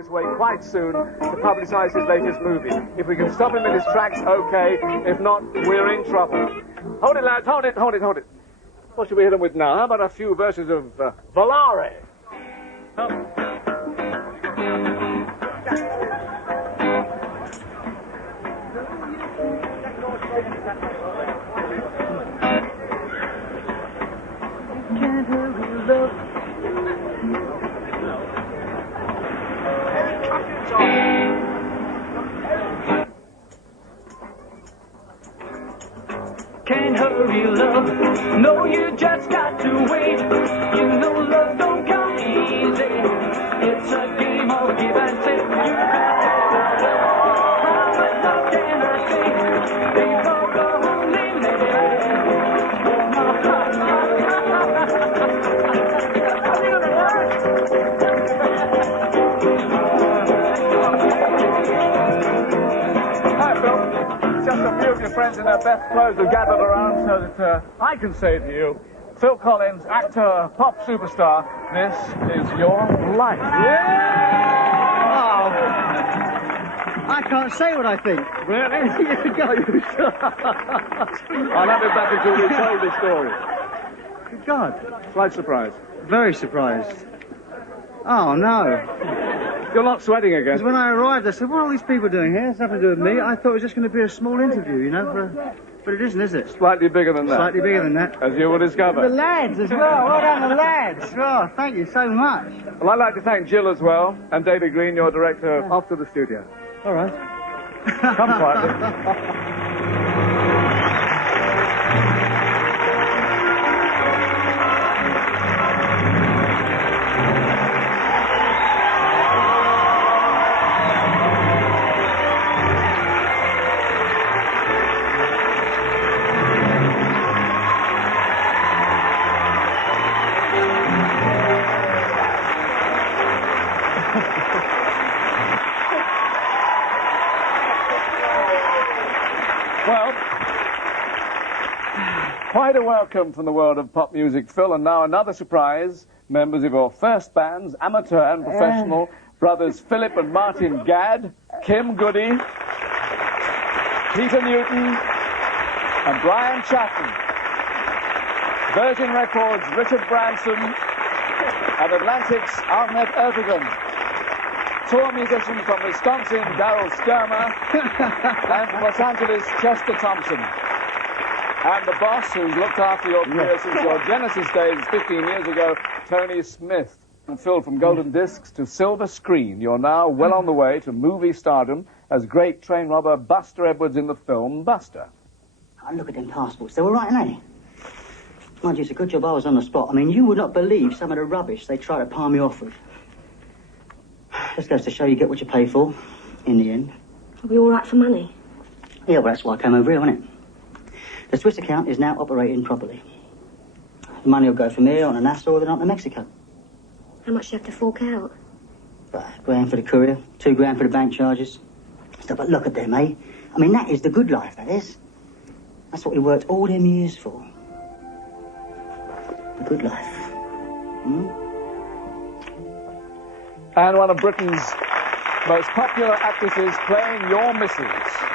this way quite soon to publicise his latest movie. If we can stop him in his tracks, okay. If not, we're in trouble. Hold it, lads. Hold it. What should we hit them with now? How about a few verses of Volare? Can't hurry, love. No, you just got to wait. You know love don't come easy. It's a game of give and take. You got to how much love can I take? Before the holy lady. Oh, my Hi, Phil. Just a few of your friends in their best clothes have gathered around so that I can say to you, Phil Collins, actor, pop superstar, this is your life. Oh, I can't say what I think. Really? You go, you sure? I'll have it back until we tell the story. Good God. Slight surprise. Very surprised. Oh, no. You're not sweating again. Because when I arrived, I said, what are all these people doing here? It's nothing to do with me. I thought it was just going to be a small interview, you know, but it isn't, is it? Slightly bigger than that. Slightly bigger than that. As you will discover. The lads as well. Well done, the lads. Oh, thank you so much. Well, I'd like to thank Jill as well, and David Green, your director, off to the studio. All right. Come quietly. Well, quite a welcome from the world of pop music, Phil, and now another surprise. Members of your first bands, amateur and professional, brothers Philip and Martin Gadd, Kim Goody, Peter Newton, and Brian Chapman. Virgin Records, Richard Branson, and Atlantic's Ahmet Ertegun. Tour musician from Wisconsin, Darryl Sturmer, and from Los Angeles, Chester Thompson. And the boss who's looked after your career since your Genesis days 15 years ago, Tony Smith. And Phil, from golden discs to silver screen, you're now well on the way to movie stardom as great train robber Buster Edwards in the film Buster. Oh, look at them passports. They were right, ain't they? Mind you, it's a good job I was on the spot. I mean, you would not believe some of the rubbish they try to palm me off with. Just goes to show you get what you pay for, in the end. Are we all right for money? Yeah, well, that's why I came over here, wasn't it? The Swiss account is now operating properly. The money will go from here on to Nassau or then on to Mexico. How much do you have to fork out? £1,000 for the courier, £2,000 for the bank charges. So, but look at them, eh? I mean, that is the good life, that is. That's what we worked all them years for. The good life. Hmm? And one of Britain's most popular actresses playing your missus.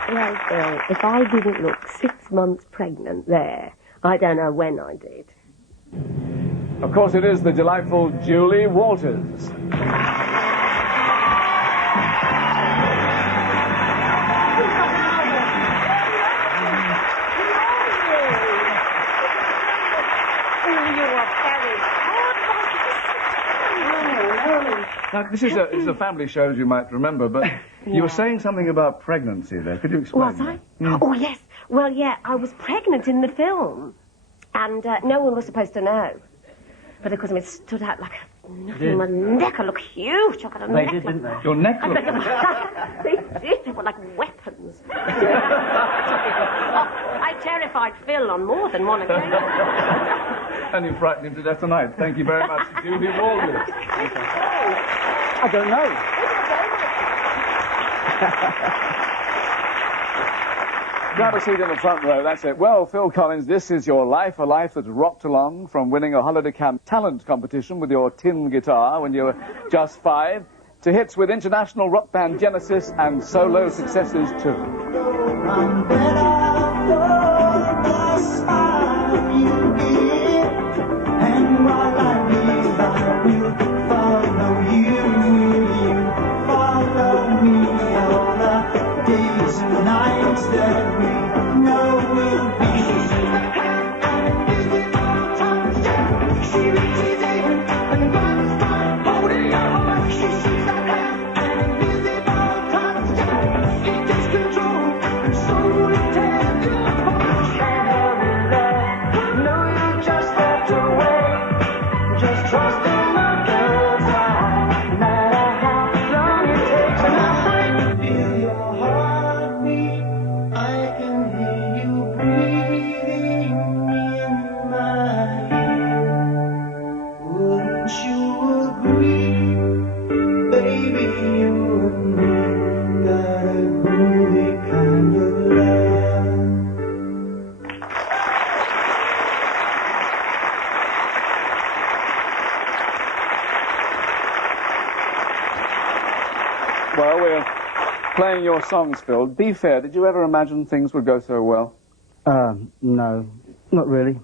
Well, Bill, if I didn't look 6 months pregnant there, I don't know when I did. Of course, it is the delightful Julie Walters. Now, this is a family show, as you might remember, but you were saying something about pregnancy there. Could you explain? Was I? Oh, yes. Well, yeah, I was pregnant in the film, and no one was supposed to know. But of course, I mean, it stood out like nothing. My neck, I look huge. I've got a neck. They did, didn't they? Your neck looked... They did. They were like weapons. I terrified Phil on more than one occasion. And you frightened him to death tonight. Thank you very much, Julie Walters. I don't know. Grab a seat in the front row, that's it. Well, Phil Collins, this is your life, a life that's rocked along from winning a holiday camp talent competition with your tin guitar when you were just 5, to hits with international rock band Genesis and solo successes too. I'm better for the smile you give, and while I live, I will follow you. Follow me all the days and nights that we know will be. She reaches in and grabs my holding your heart. She sees that hand and invisible touch. It takes control and slowly tears you apart. Can't help love. No, you just have to wait. Just trust in the girl's eye. No matter how long it takes, and I feel your heartbeat. I can hear you breathing in my ear. Wouldn't you agree, baby? You and me got a groovy kind of love. Well, we're playing your songs, Phil. Be fair, did you ever imagine things would go so well? No, not really.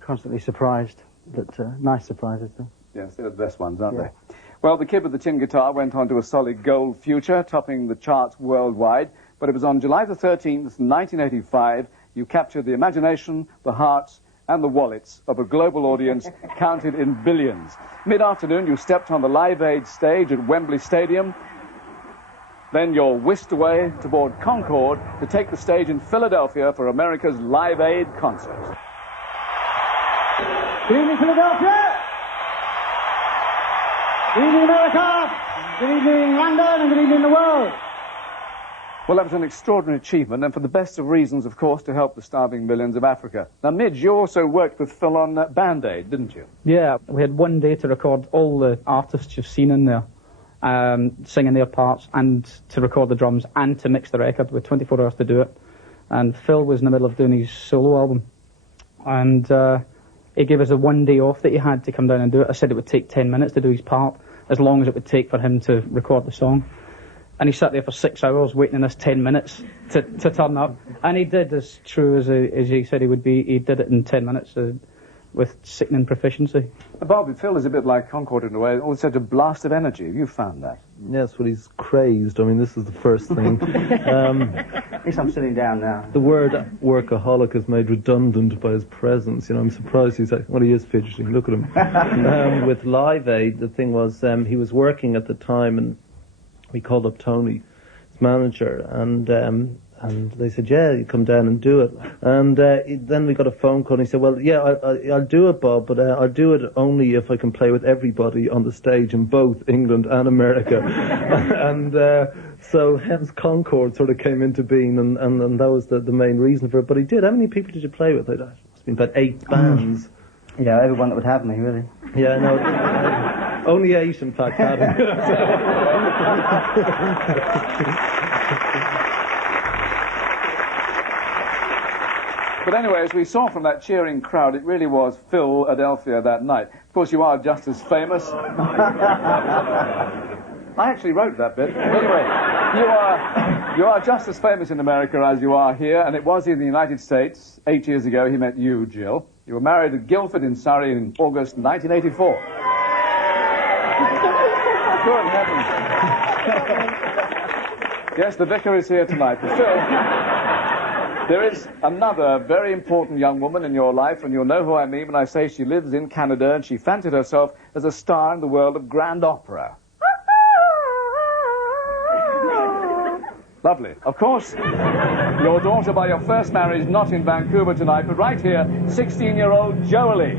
Constantly surprised, but nice surprises, though. Yes, they're the best ones, aren't Yeah. they? Well, the kid with the tin guitar went on to a solid gold future, topping the charts worldwide. But it was on July the 13th, 1985, you captured the imagination, the hearts, and the wallets of a global audience counted in billions. Mid-afternoon, you stepped on the Live Aid stage at Wembley Stadium. Then you're whisked away to board Concorde to take the stage in Philadelphia for America's Live Aid concert. Good evening, Philadelphia. Good evening, America. Good evening, London, and good evening, the world. Well, that was an extraordinary achievement, and for the best of reasons, of course, to help the starving millions of Africa. Now, Midge, you also worked with Phil on Band Aid, didn't you? Yeah, we had one day to record all the artists you've seen in there, singing their parts, and to record the drums, and to mix the record. We had 24 hours to do it. And Phil was in the middle of doing his solo album. And he gave us a one day off that he had to come down and do it. I said it would take 10 minutes to do his part, as long as it would take for him to record the song. And he sat there for 6 hours waiting in this 10 minutes to turn up. And he did, as true as he said he would be, he did it in 10 minutes with sickening proficiency. Bobby, Phil is a bit like Concorde in a way, always such a blast of energy. Have you found that? Yes, well, he's crazed. I mean, this is the first thing. At least I'm sitting down now. The word workaholic is made redundant by his presence. You know, I'm surprised he's like, well, he is fidgeting. Look at him. With Live Aid, the thing was, he was working at the time, and we called up Tony, his manager, and they said, yeah, you come down and do it. And then we got a phone call, and he said, well, yeah, I'll do it, Bob, but I'll do it only if I can play with everybody on the stage in both England and America. And so hence Concorde sort of came into being, and that was the main reason for it. But he did. How many people did you play with? It must have been about 8 bands. Yeah, everyone that would have me, really. Yeah, no. Only 8, in fact, had him. But anyway, as we saw from that cheering crowd, it really was Philadelphia that night. Of course, you are just as famous. I actually wrote that bit. Anyway, you are just as famous in America as you are here, and it was in the United States. 8 years ago, he met you, Jill. You were married at Guildford in Surrey in August 1984. Good heavens. Yes, the vicar is here tonight. But Phil, there is another very important young woman in your life, and you'll know who I mean when I say she lives in Canada, and she fancied herself as a star in the world of grand opera. Lovely. Of course, your daughter by your first marriage, not in Vancouver tonight, but right here, 16-year-old Jolie.